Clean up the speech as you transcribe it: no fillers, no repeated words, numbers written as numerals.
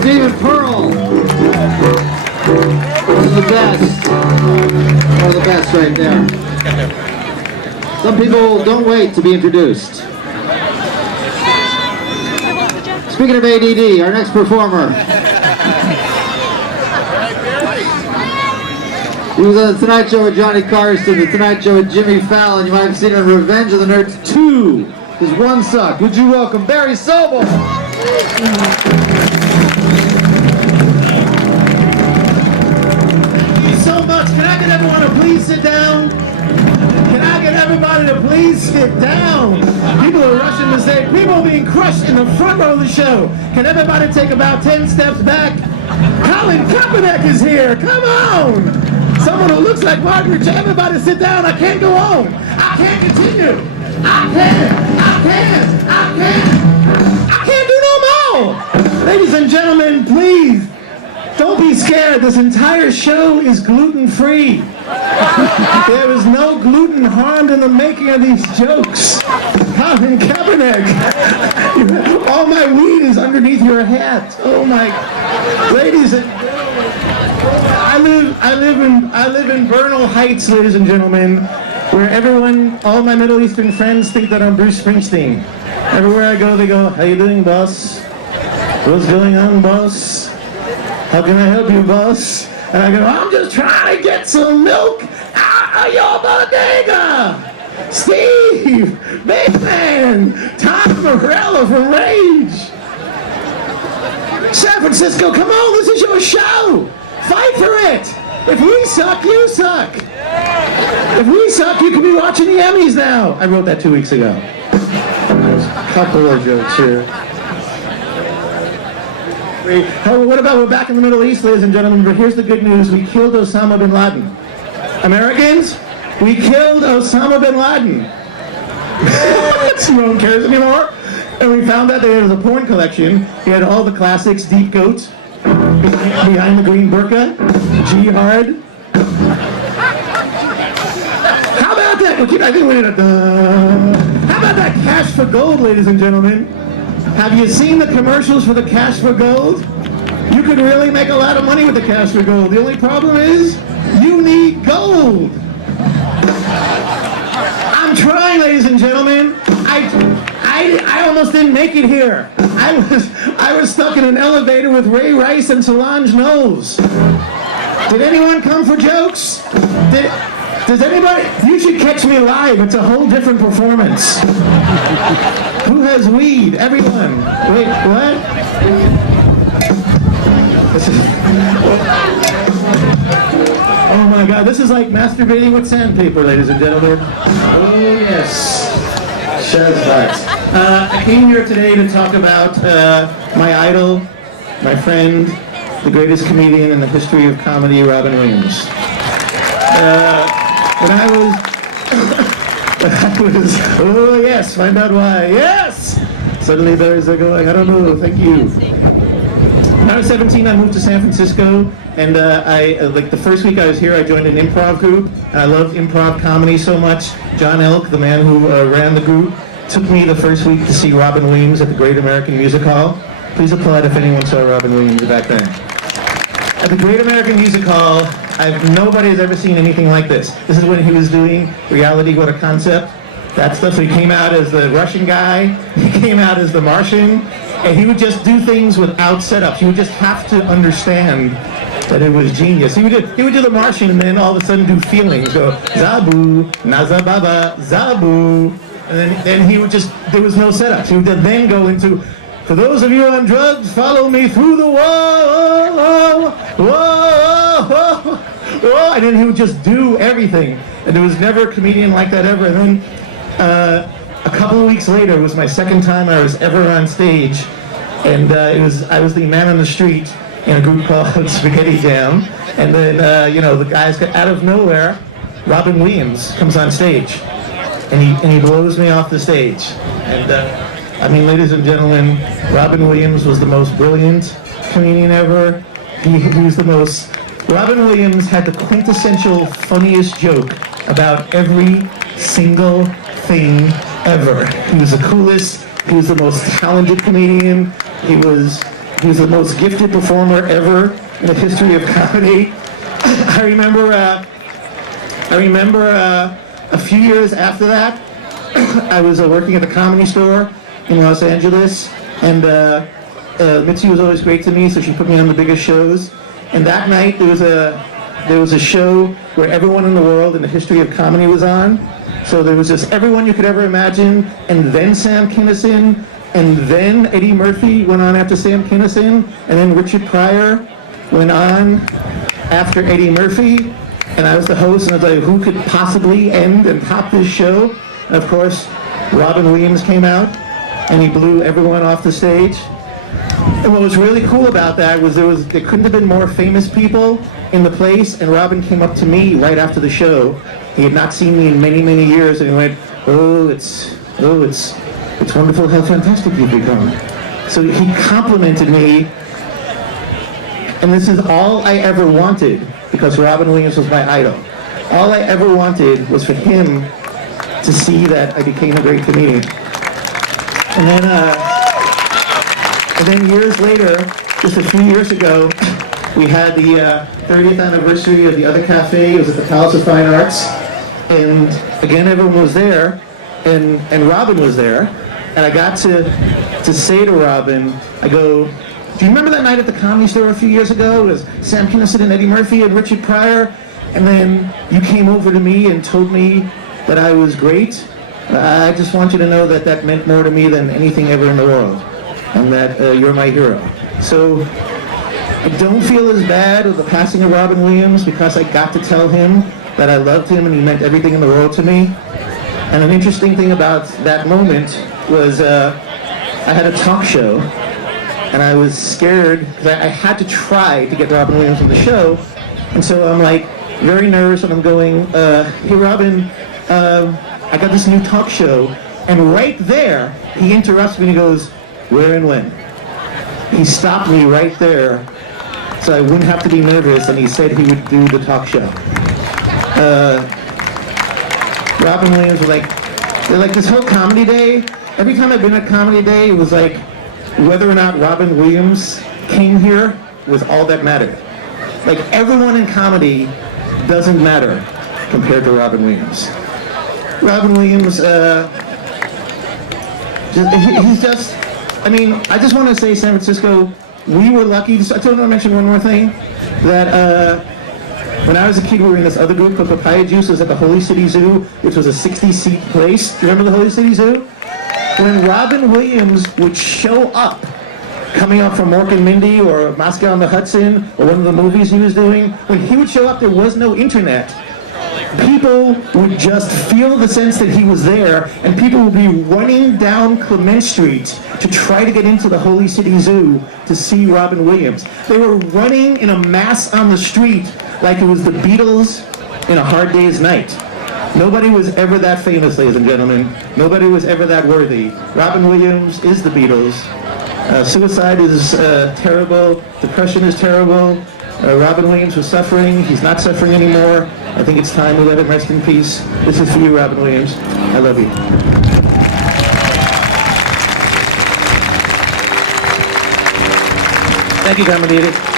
Stephen Pearl. One of the best. One of the best right there. Some people don't wait to be introduced. Speaking of ADD, our next performer. He was on The Tonight Show with Johnny Carson, The Tonight Show with Jimmy Fallon. You might have seen him in Revenge of the Nerds 2. His one suck. Would you welcome Barry Sobel? Thank you so much. Can I get everyone to please sit down? Can I get everybody to please sit down? People are rushing to say, people are being crushed in the front row of the show. Can everybody take about 10 steps back? Colin Kaepernick is here. Come on. Someone who looks like Margaret. Everybody sit down. I can't go on. I can't continue. I can't do no more. Ladies and gentlemen, please, don't be scared. This entire show is gluten-free. There is no gluten harmed in the making of these jokes. Colin Kaepernick. All my weed is underneath your hat. Oh my, ladies and I live in Bernal Heights, ladies and gentlemen, where everyone, all my Middle Eastern friends think that I'm Bruce Springsteen. Everywhere I go, they go, "How you doing, boss? What's going on, boss? How can I help you, boss?" And I go, "I'm just trying to get some milk out of your bodega. Steve, big man, Tom Morello from Rage. San Francisco, come on, this is your show. Fight for it. If we suck, you suck. If we suck, you can be watching the Emmys now." I wrote that 2 weeks ago. There's a couple of jokes here. What about we're back in the Middle East, ladies and gentlemen, but here's the good news. We killed Osama bin Laden. Americans, we killed Osama bin Laden. No one cares anymore. And we found out that there was a porn collection. He had all the classics, Deep Goat, Behind the Green Burqa, Jihad. How about that? We'll keep, I think we're gonna, how about that Cash for Gold, ladies and gentlemen? Have you seen the commercials for the Cash for Gold? You could really make a lot of money with the Cash for Gold. The only problem is, you need gold. I'm trying, ladies and gentlemen. I almost didn't make it here. I was stuck in an elevator with Ray Rice and Solange Knowles. Did anyone come for jokes? Does anybody? You should catch me live. It's a whole different performance. Who has weed? Everyone. Wait, what? Oh my God, this is like masturbating with sandpaper, ladies and gentlemen. Oh yes. Shazvat. I came here today to talk about my idol, my friend, the greatest comedian in the history of comedy, Robin Williams. When I was, oh yes, find out why, yes! Suddenly those are going, I don't know, thank you. When I was 17, I moved to San Francisco, and like the first week I was here, I joined an improv group, and I loved improv comedy so much. John Elk, the man who ran the group, took me the first week to see Robin Williams at the Great American Music Hall. Please applaud if anyone saw Robin Williams back then. At the Great American Music Hall, nobody has ever seen anything like this. This is when he was doing Reality, What a Concept. That stuff, so he came out as the Russian guy, he came out as the Martian, and he would just do things without setups. You would just have to understand that it was genius. He would do the Martian and then all of a sudden do feelings, go, Zabu, Nazababa, Zabu. And then he would just, there was no setups. He would then go into, for those of you on drugs, follow me through the wall, whoa, whoa, and then he would just do everything. And there was never a comedian like that ever. And then a couple of weeks later, it was my second time I was ever on stage. And I was the man on the street in a group called Spaghetti Jam. And then, the guys, out of nowhere, Robin Williams comes on stage. And he blows me off the stage. And I mean, ladies and gentlemen, Robin Williams was the most brilliant comedian ever. He was the most, Robin Williams had the quintessential funniest joke about every single thing ever. He was the coolest. He was the most talented comedian. He was the most gifted performer ever in the history of comedy. I remember a few years after that, I was working at a comedy store in Los Angeles, and Mitzi was always great to me, so she put me on the biggest shows. And that night there was a show where everyone in the world in the history of comedy was on. So there was just everyone you could ever imagine, and then Sam Kinison, and then Eddie Murphy went on after Sam Kinison, and then Richard Pryor went on after Eddie Murphy, and I was the host, and I was like, who could possibly end and top this show? And of course, Robin Williams came out, and he blew everyone off the stage. And what was really cool about that was there couldn't have been more famous people in the place, and Robin came up to me right after the show. He had not seen me in many, many years, and he went, it's wonderful how fantastic you've become. So he complimented me, and this is all I ever wanted, because Robin Williams was my idol. All I ever wanted was for him to see that I became a great comedian. And then years later, just a few years ago, we had the 30th anniversary of the Other Cafe. It was at the Palace of Fine Arts. And again, everyone was there, and Robin was there. And I got to say to Robin, I go, do you remember that night at the Comedy Store a few years ago? It was Sam Kinison and Eddie Murphy and Richard Pryor. And then you came over to me and told me that I was great. I just want you to know that that meant more to me than anything ever in the world. And that you're my hero. So I don't feel as bad with the passing of Robin Williams, because I got to tell him that I loved him and he meant everything in the world to me. And an interesting thing about that moment was I had a talk show, and I was scared because I had to try to get Robin Williams on the show. And so I'm like very nervous, and I'm going, hey Robin, I got this new talk show. And right there, he interrupts me and he goes, where and when? He stopped me right there so I wouldn't have to be nervous, and he said he would do the talk show. Robin Williams was like this whole comedy day, every time I've been at comedy day, it was like whether or not Robin Williams came here was all that mattered. Like everyone in comedy doesn't matter compared to Robin Williams. Robin Williams, he's just, I mean, I just want to say, San Francisco, we were lucky. I just want to mention one more thing, that when I was a kid, we were in this other group called Papaya Juice. It was at the Holy City Zoo, which was a 60-seat place. Do you remember the Holy City Zoo? When Robin Williams would show up, coming up from Mork and Mindy or Moscow on the Hudson, or one of the movies he was doing, when he would show up, there was no internet. People would just feel the sense that he was there, and people would be running down Clement Street to try to get into the Holy City Zoo to see Robin Williams. They were running in a mass on the street like it was the Beatles in A Hard Day's Night. Nobody was ever that famous, ladies and gentlemen. Nobody was ever that worthy. Robin Williams is the Beatles. Suicide is terrible. Depression is terrible. Robin Williams was suffering. He's not suffering anymore. I think it's time to let him rest in peace. This is for you, Robin Williams. I love you. Thank you, Comedy.